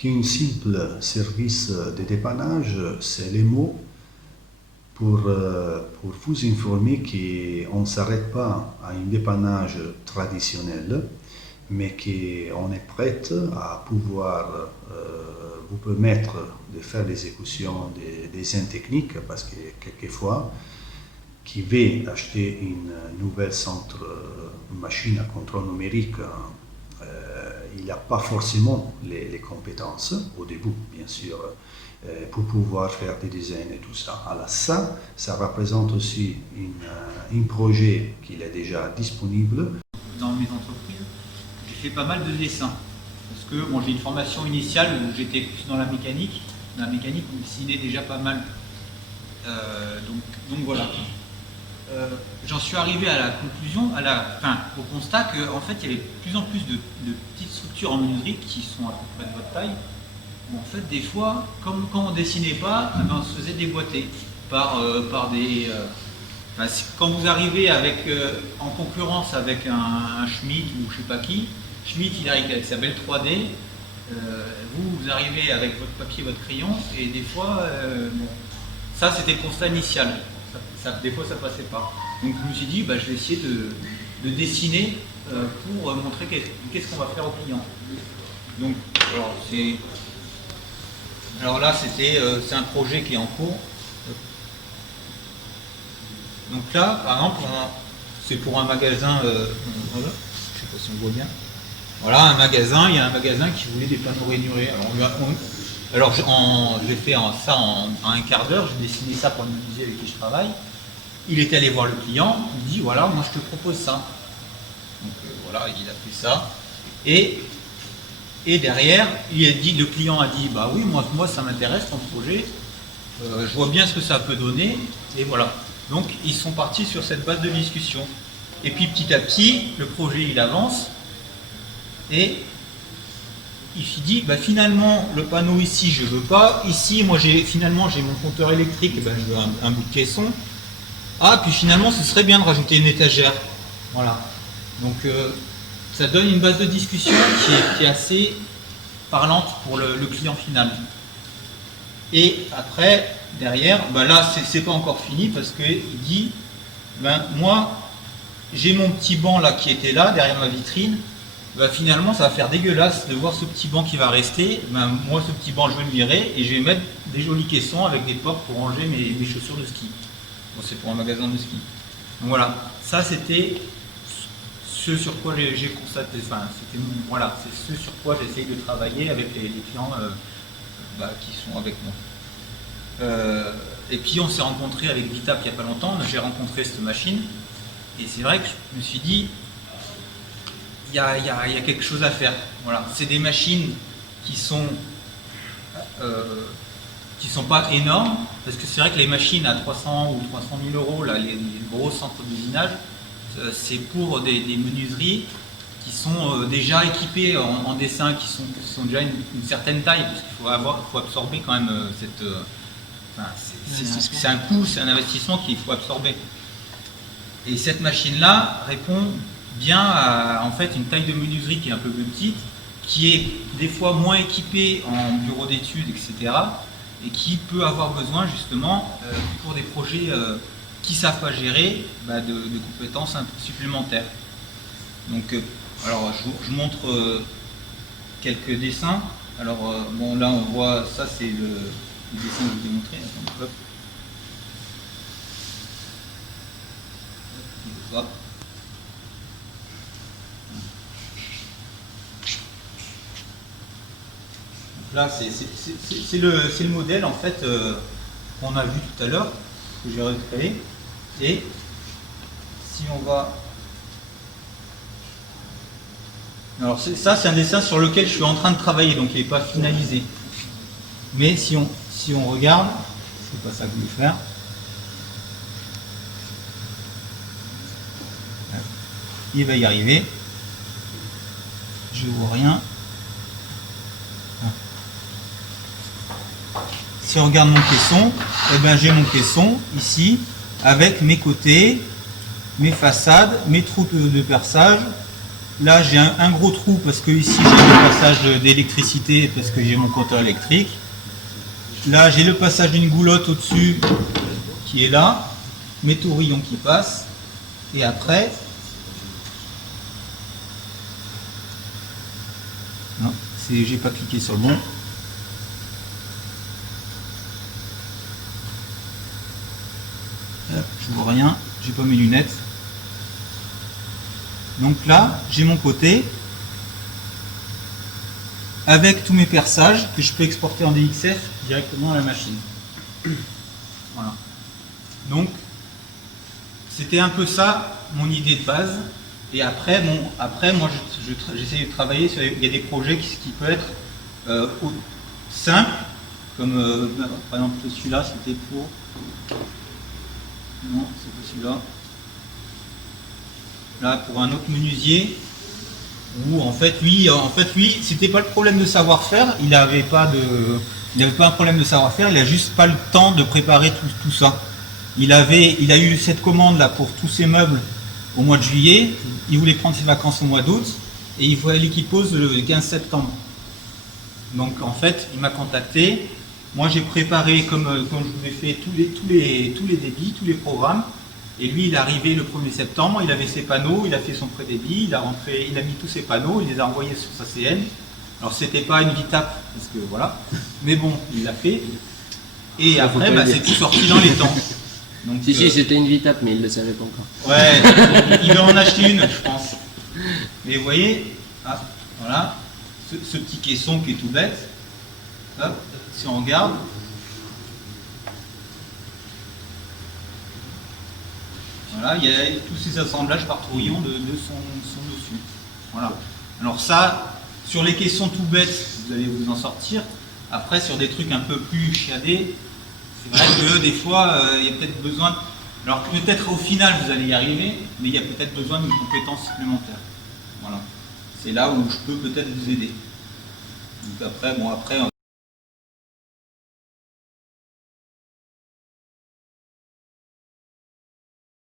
qui est un simple service de dépannage, c'est les mots pour vous informer qu'on ne s'arrête pas à un dépannage traditionnel, mais qu'on est prêt à pouvoir vous permettre de faire l'exécution des techniques, parce que quelquefois, qui veut acheter une nouvelle machine à contrôle numérique, il n'a pas forcément les compétences, au début bien sûr, pour pouvoir faire des designs et tout ça. Alors ça représente aussi un projet qui est déjà disponible. Dans mes entreprises, j'ai fait pas mal de dessins. Parce que bon, j'ai une formation initiale où j'étais plus dans la mécanique. Dans la mécanique, on dessinait déjà pas mal. Donc voilà. J'en suis arrivé à la conclusion, au constat qu'en fait, il y avait de plus en plus de petites structures en menuiserie qui sont à peu près de votre taille. Où en fait, des fois, comme quand on dessinait pas, on se faisait déboîter par des... quand vous arrivez en concurrence avec un Schmitt ou je sais pas qui, Schmitt il arrive avec sa belle 3D, vous arrivez avec votre papier, votre crayon, et des fois, bon, ça c'était le constat initial. Des fois ça passait pas. Donc je me suis dit, je vais essayer de dessiner pour montrer qu'est-ce qu'on va faire au client. Donc, alors là c'est un projet qui est en cours. Donc là, par exemple, c'est pour un magasin, voilà, je ne sais pas si on voit bien. Voilà, il y a un magasin qui voulait des panneaux rainurés. Alors j'ai fait ça en un quart d'heure, j'ai dessiné ça pour le musée avec qui je travaille. Il est allé voir le client, il dit voilà, moi je te propose ça. Donc voilà, il a fait ça. Et derrière, le client a dit bah oui, moi ça m'intéresse ton projet, je vois bien ce que ça peut donner, et voilà. Donc ils sont partis sur cette base de discussion. Et puis petit à petit, le projet il avance, et il s'est dit finalement le panneau ici je veux pas, ici moi finalement j'ai mon compteur électrique, je veux un bout de caisson. Ah puis finalement ce serait bien de rajouter une étagère. Voilà. Donc ça donne une base de discussion qui est assez parlante pour le client final. Et après, derrière, là c'est pas encore fini parce qu'il dit moi j'ai mon petit banc là qui était là derrière ma vitrine. Finalement ça va faire dégueulasse de voir ce petit banc qui va rester. Moi ce petit banc je vais le virer et je vais mettre des jolis caissons avec des portes pour ranger mes chaussures de ski. Bon, c'est pour un magasin de ski. Donc voilà, ça c'était ce sur quoi j'ai constaté, voilà, c'est ce sur quoi j'ai essayé de travailler avec les clients qui sont avec moi. Et puis on s'est rencontré avec Vitap il n'y a pas longtemps, j'ai rencontré cette machine et c'est vrai que je me suis dit il y a quelque chose à faire. Voilà. C'est des machines qui sont pas énormes, parce que c'est vrai que les machines à 300 ou 300 000 euros, là, les gros centres d'usinage, c'est pour des menuiseries qui sont déjà équipées en dessin, qui sont déjà une certaine taille, parce qu'il faut absorber quand même c'est un coût, c'est un investissement qu'il faut absorber. Et cette machine-là répond bien à en fait une taille de menuiserie qui est un peu plus petite, qui est des fois moins équipée en bureau d'études, etc. et qui peut avoir besoin justement pour des projets qui ne savent pas gérer de compétences supplémentaires. Donc alors je montre quelques dessins. Alors bon là on voit, ça c'est le dessin que je vous ai montré. Attends, hop. Hop. Là, c'est le modèle en fait qu'on a vu tout à l'heure, que j'ai recréé. Et si on va... Alors ça, c'est un dessin sur lequel je suis en train de travailler, donc il n'est pas finalisé. Mais si on regarde, c'est pas ça que je voulais faire. Il va y arriver. Je vois rien. Si on regarde mon caisson, j'ai mon caisson ici avec mes côtés, mes façades, mes trous de perçage Là, j'ai un gros trou parce que ici, j'ai le passage d'électricité parce que j'ai mon compteur électrique. Là, j'ai le passage d'une goulotte au-dessus qui est là, mes taurillons qui passent. Et après, non, j'ai pas cliqué sur le bon. Je vois rien, j'ai pas mes lunettes. Donc là, j'ai mon côté avec tous mes perçages que je peux exporter en DXF directement à la machine. Voilà. Donc, c'était un peu ça mon idée de base. Et après, moi, j'essaie de travailler sur. Il y a des projets qui peuvent être simples, comme par exemple celui-là, c'était pour. Non, c'est pas celui-là. Là, pour un autre menuisier, où en fait, lui, c'était pas le problème de savoir-faire. Il n'avait pas un problème de savoir-faire. Il a juste pas le temps de préparer tout ça. Il a eu cette commande là pour tous ses meubles au mois de juillet. Il voulait prendre ses vacances au mois d'août et il fallait qu'il pose le 15 septembre. Donc en fait, il m'a contacté. Moi, j'ai préparé, comme je vous ai fait, tous les débits, tous les programmes. Et lui, il est arrivé le 1er septembre, il avait ses panneaux, il a fait son prédébit, il a mis tous ses panneaux, il les a envoyés sur sa CN. Alors, c'était pas une VITAP, parce que voilà, mais bon, il l'a fait. Et après, c'est tout sorti dans les temps. Donc, si, c'était une VITAP, mais il ne le savait pas encore. Ouais, il va en acheter une, je pense. Mais vous voyez, voilà, ce petit caisson qui est tout bête, hop, si on regarde, voilà, il y a tous ces assemblages par touillon de son dessus. Voilà. Alors ça, sur les caissons tout bêtes, vous allez vous en sortir. Après, sur des trucs un peu plus chiadés, c'est vrai que des fois, il y a peut-être besoin. Alors peut-être au final, vous allez y arriver, mais il y a peut-être besoin d'une compétence supplémentaire. Voilà. C'est là où je peux peut-être vous aider. Donc après,